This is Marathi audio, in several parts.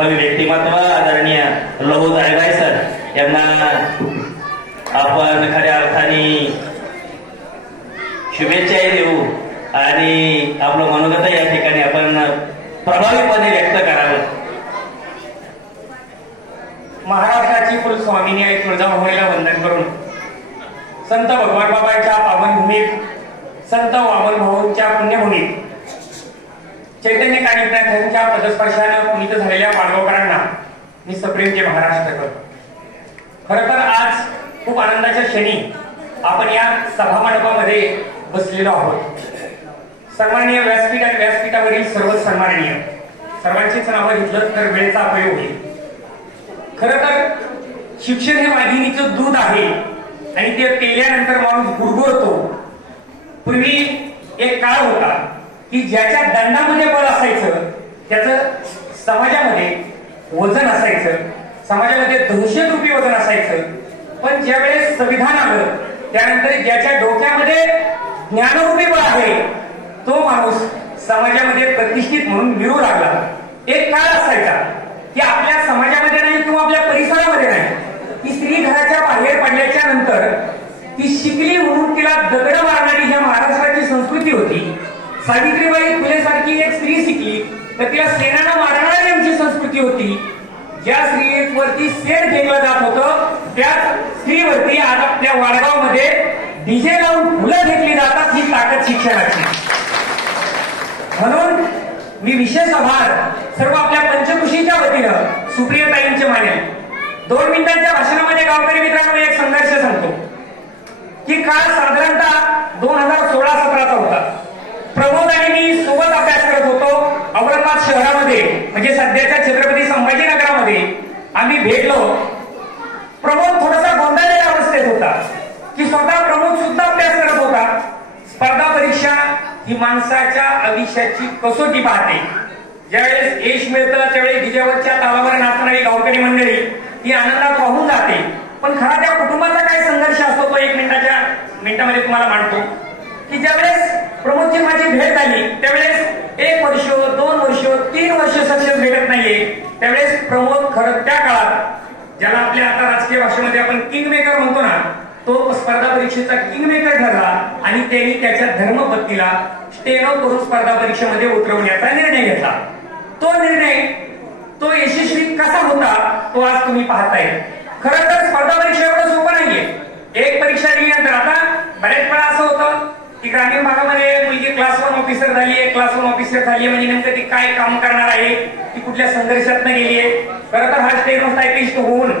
प्रभावी व्यक्तिमत्व आदरणीय लहू जाळगाय सर यांना आपण खऱ्या अर्थाने शुभेच्छाही देऊ आणि आपलं मनोगत या ठिकाणी आपण प्रभावीपणे व्यक्त करावं. महाराष्ट्राची कुलस्वामिनी आई तुळजाभवानीला वंदन करून संत भगवान बाबांच्या पावनभूमीत, संत वामन भाऊंच्या पुण्यभूमीत चैतन्य कानिफनाथांच्या पदस्पर्शानं पुनीत झालेल्या वाडगावकरांना मी सप्रेम जय महाराष्ट्र करतो. खरं तर आज खूप आनंदाच्या क्षणी आपण या सभामंडपामध्ये बसलेलो आहोत. सन्माननीय व्यासपीठ आणि व्यासपीठावरील सर्व सन्माननीय सर्वांचीच नावं घेतलं तर वेळेचा अपयोग होईल. खरं तर शिक्षण हे वाघिणीचं दूध आहे आणि ते पेल्यानंतर माणूस गुरगुरतो. पूर्वी एक काळ होता की ज्याच्या दंडामध्ये बळ असायचं त्याचं समाजामध्ये वजन असायचं, समाजामध्ये दहशतरूपी वजन असायचं. पण ज्यावेळेस संविधान आलं त्यानंतर ज्याच्या डोक्यामध्ये ज्ञानरूपी बळ आहे तो माणूस समाजामध्ये प्रतिष्ठित म्हणून मिळू लागला. एक काळ असायचा की आपल्या समाजामध्ये नाही किंवा आपल्या परिसरामध्ये नाही, ती स्त्री घराच्या बाहेर पडल्याच्या नंतर ती शिकली म्हणून तिला दगड मारणारी ह्या महाराष्ट्राची संस्कृती होती. सावित्रीबाई फुले सारखी एक स्त्री शिकली तर तिला सेनानं मारणारी आमची संस्कृती होती. ज्या स्त्रीवरती सेड फेकलं जात होतं त्याच स्त्रीवरती आज आपल्या वाडगावमध्ये डीजे लावून फुलं फेकली जातात. ही ताकद शिक्षणाची. म्हणून मी विशेष आभार सर्व आपल्या पंचकृषीच्या वतीनं सुप्रियाताईंचे मानेल. 2 मिनिटांच्या भाषणामध्ये गावकरी मित्रांनो एक संघर्ष सांगतो की काळ साधारणतः 2016-17चा होता. प्रमोद आणि मी सोबत अभ्यास करत होतो औरंगाबाद शहरामध्ये, म्हणजे सध्याच्या छत्रपती संभाजीनगरामध्ये आम्ही भेटलो. प्रमोद थोडासा गोंधळलेल्या अवस्थेत होता की स्वतः प्रमोद सुद्धा अभ्यास करत होता. स्पर्धा परीक्षा ही माणसाच्या आयुष्याची कसोटी पाहते. ज्यावेळेस यश मिळतं त्यावेळेस डीजेवरच्या तालावर नाचणारी गावकरी मंडळी ही आनंदात वाहून जाते. पण खरा त्या कुटुंबाचा काय संघर्ष असतो तो 1 मिनिटामध्ये तुम्हाला मांडतो की ज्यावेळेस प्रमोदची माझी भेट झाली त्यावेळेस 1 वर्ष, 2 वर्ष, 3 वर्ष सक्सेस भेटत नाहीये. त्यावेळेस प्रमोद खरं त्या काळात ज्याला आपल्या आता राजकीय भाषेमध्ये आपण किंग मेकर म्हणतो ना, तो स्पर्धा परीक्षेचा किंग मेकर ठरला आणि त्यांनी त्याच्या धर्मपत्नीला स्टेनो करून स्पर्धा परीक्षेमध्ये उतरवण्याचा निर्णय घेतला. तो निर्णय तो यशस्वी कसा होता तो आज तुम्ही पाहताय. खरं तर स्पर्धा परीक्षा एवढं सोपं नाहीये. एक परीक्षा दिल्यानंतर आता बऱ्याच वेळा असं होतं की ग्रामीण भागामध्ये मुलगी क्लास 1 ऑफिसर झाली आहे, क्लास 1 ऑफिसर झाली म्हणजे नेमकं ती काय काम करणार आहे, ती कुठल्या संघर्षात गेली आहे. खरं तर हा स्टेनो टायपिस्ट होऊन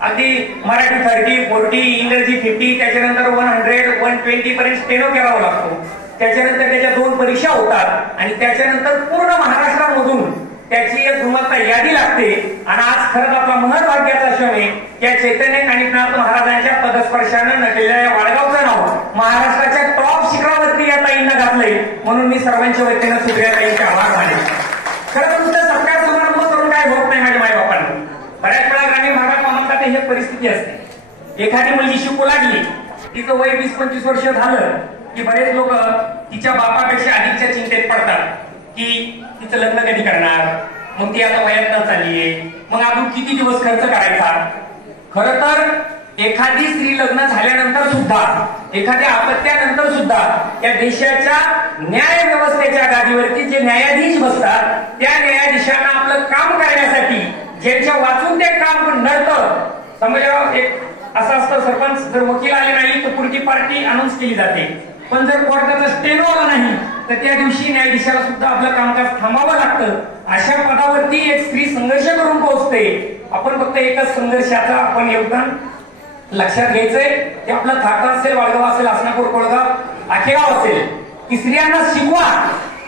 अगदी मराठी 30, 40, इंग्रजी 50, त्याच्यानंतर 100, 120 पर्यंत स्टेनो करावा लागतो. त्याच्यानंतर त्याच्या 2 परीक्षा होतात आणि त्याच्यानंतर पूर्ण महाराष्ट्रामधून त्याची एक गुणवत्ता यादी लागते. आणि आज खरंच आपला महत्वाचा क्षण आहे त्या चैतन्य कानिफनाथ महाराजांच्या पदस्पर्शानं नटलेल्या या वाडगावचं नाव महाराष्ट्राच्या टॉप शिखरावरती या ताईंना घातलंय. म्हणून मी सर्वांच्या वतीनं सुप्रियाताईंचे आभार मानेन. खरं तर नुसतं सत्कार समारंभ करून काय होत नाही माझ्या मायबापांना. बऱ्याच वेळा ग्रामीण भागात मामाकडे ही परिस्थिती असते. एखादी मुलगी शिकू लागली, तिचं वय 20-25 वर्ष झालं की बरेच लोक तिच्या बापापेक्षा अधिकच्या चिंतेत पडतात की तिचं लग्न कधी करणार, मग ती आता वयात चाललीये, मग अजून किती दिवस खर्च करायचा. खरं तर एखादी स्त्री लग्न झाल्यानंतर सुद्धा, एखाद्या अपत्यानंतर सुद्धा या देशाच्या न्याय व्यवस्थेच्या गादीवरती जे न्यायाधीश बसतात त्या न्यायाधीशांना आपलं काम करण्यासाठी ज्यांच्या वाचून ते काम नडतं. समजा एक असं असतं, सरपंच जर वकील आले नाही तर पुढची पार्टी अनाऊन्स केली जाते. पण जर कोर्टाचा स्टेनो आला नाही तर त्या दिवशी न्यायाधीशाला सुद्धा आपलं कामकाज थांबावं लागतं. अशा पदावरती एक स्त्री संघर्ष करून पोहोचते. आपण फक्त एकच संघर्षाचं आपण योगदान लक्षात घ्यायचंय की आपला थाटा असेल, वाळगाव असेल, आसनापूर, कोळगाव, आखेगाव असेल की स्त्रियांना शिकवा.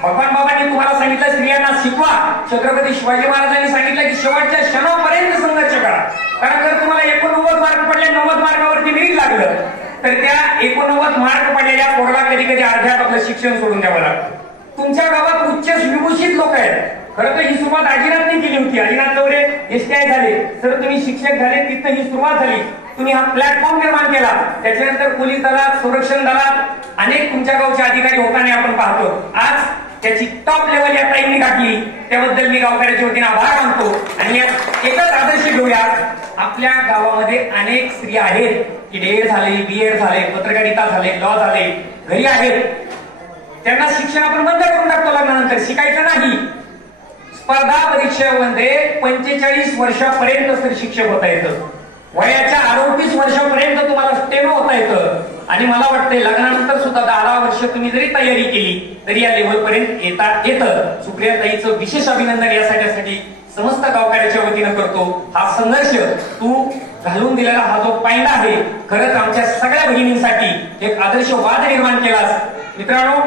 भगवान बाबांनी तुम्हाला सांगितलं स्त्रियांना शिकवा. छत्रपती शिवाजी महाराजांनी सांगितलं की शेवटच्या क्षणापर्यंत संघर्ष करा. कारण जर तुम्हाला 89 मार्क पडले, 90 मार्कावरती नीट लागलं तर त्या 89 मार्क पडलेल्या पोराला कधी कधी अर्ध्यात आपलं शिक्षण सोडून द्यावं लागतं. तुमच्या गावात उच्च विभूषित लोक आहेत. खरं तर ही सुरुवात आजीनाथने केली होती. आजीनाथ चौरे एसटीआय झाले, तर तुम्ही शिक्षक झाले, तिथं ही सुरुवात झाली. तुम्ही हा प्लॅटफॉर्म निर्माण केला. त्याच्यानंतर पोलीस दलात, संरक्षण दलात अनेक तुमच्या गावचे अधिकारी होताना आपण पाहतो. आज त्याची टॉप लेवल या ताईंनी गाठली, त्याबद्दल मी गावकऱ्याच्या वतीने आभार मानतो. पाहतो आणि एकच आदर्श घेऊया. आपल्या गावामध्ये अनेक स्त्रिया आहेत की DED झाले, BEd झाले, पत्रकारिता झाले, लॉ झाले, घरी आहेत. त्यांना शिक्षण आपण बंद करून टाकतो लग्नानंतर, शिकायचं नाही. स्पर्धा परीक्षेमध्ये 45 वर्षापर्यंत तर शिक्षक होता येतं, वयाच्या 38 वर्षापर्यंत तुम्हाला स्टेनो होता येतं. आणि मला वाटतंय लग्नानंतर सुद्धा 10 वर्ष तुम्ही जरी तयारी केली तरी या लेवल पर्यंत येतं. सुप्रियाताईचं विशेष अभिनंदन यासाठी समस्त गावकऱ्याच्या वतीनं करतो. हा संघर्ष तू घालून दिलेला हा जो पायंडा आहे, खरंच आमच्या सगळ्या भगिनींसाठी एक आदर्श वाद निर्माण केलास. मित्रांनो,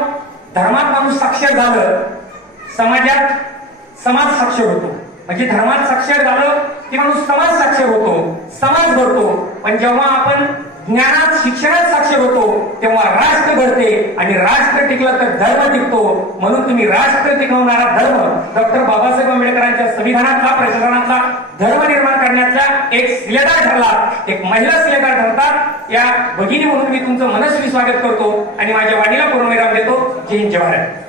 धर्मात माणूस साक्षर झालं, समाजात समाज साक्षर होतो. म्हणजे धर्मात साक्षर झालं की माणूस समाज साक्षर होतो, समाज घडतो. पण जेव्हा आपण ज्ञानात शिक्षणात साक्षर होतो तेव्हा राष्ट्र घडते आणि राष्ट्र टिकलं तर धर्म टिकतो. म्हणून तुम्ही राष्ट्र टिकवणारा धर्म डॉक्टर बाबासाहेब आंबेडकरांच्या संविधानातला प्रशासनातला धर्म निर्माण करण्याचा एक शिलेदार ठरला, एक महिला शिलेदार ठरतात. या भगिनी म्हणून मी तुमचं मनस्वी स्वागत करतो आणि माझ्या वाणीला पूर्णविराम देतो. जय हिंद, जय भारत.